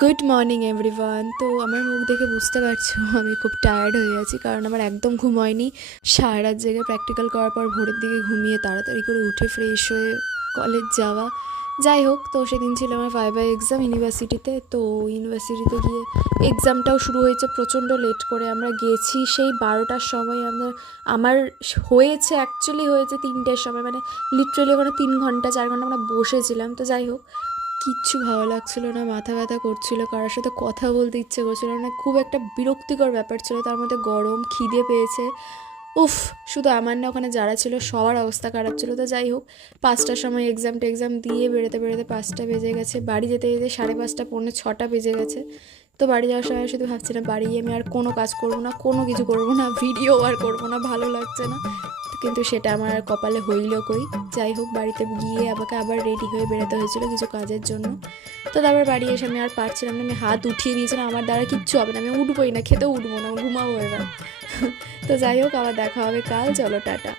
Good morning everyone. তো আমার মুখ দেখে বুঝতে পারছো আমি খুব টায়ার্ড হয়ে গেছি, কারণ আমার একদম ঘুম হয়নি। সারা রাত জেগে প্র্যাকটিক্যাল করার পর ভোরের দিকে ঘুমিয়ে তাড়াতাড়ি করে উঠে ফ্রেশ হয়ে কলেজ যাওয়া। যাই হোক, তো সেদিন ছিল আমার ভাইভা এক্সাম ইউনিভার্সিটিতে। তো ইউনিভার্সিটিতে গিয়ে এক্সামটাও শুরু হয়েছে প্রচণ্ড লেট করে। আমরা গেছি সেই 12টার সময়। আমার হয়েছে, অ্যাকচুয়ালি হয়েছে 3টের সময়, মানে লিটারেলি ওখানে 3 ঘন্টা 4 ঘন্টা আমরা বসেছিলাম। তো যাই হোক, কিচ্ছু ভালো লাগছিল না, মাথা ব্যথা করছিল, কারোর সাথে কথা বলতে ইচ্ছে করছিল না, খুব একটা বিরক্তিকর ব্যাপার ছিল। তার মধ্যে গরম, খিদে পেয়েছে। উফ, শুধু আমার না, ওখানে যারা ছিল সবার অবস্থা খারাপ ছিল। তো যাই হোক, 5টার সময় এক্সাম দিয়ে বেরোতে বেরোতে 5টা বেজে গেছে। বাড়ি যেতে যেতে 5:30 6টা বেজে গেছে। তো বাড়ি যাওয়ার সময় শুধু ভাবছিলাম বাড়ি গিয়ে আমি আর কোনো কাজ করবো না, কোনো কিছু করবো না, ভিডিও আর করবো না, ভালো লাগছে না। কিন্তু সেটা আমার আর কপালে হইল কই। যাই হোক, বাড়িতে গিয়ে আমাকে আবার রেডি হয়ে বেরোতে হয়েছিল কিছু কাজের জন্য। তো তারপর বাড়ি এসে আমি আর পারছিলাম না, আমি হাত উঠিয়ে দিয়েছিলাম, আমার দ্বারা কিচ্ছু হবে না, আমি উঠবোই না, খেতেও উঠবো না, ঘুমাবো এবার। তো যাই হোক, আবার দেখা হবে কাল, চলো টাটা।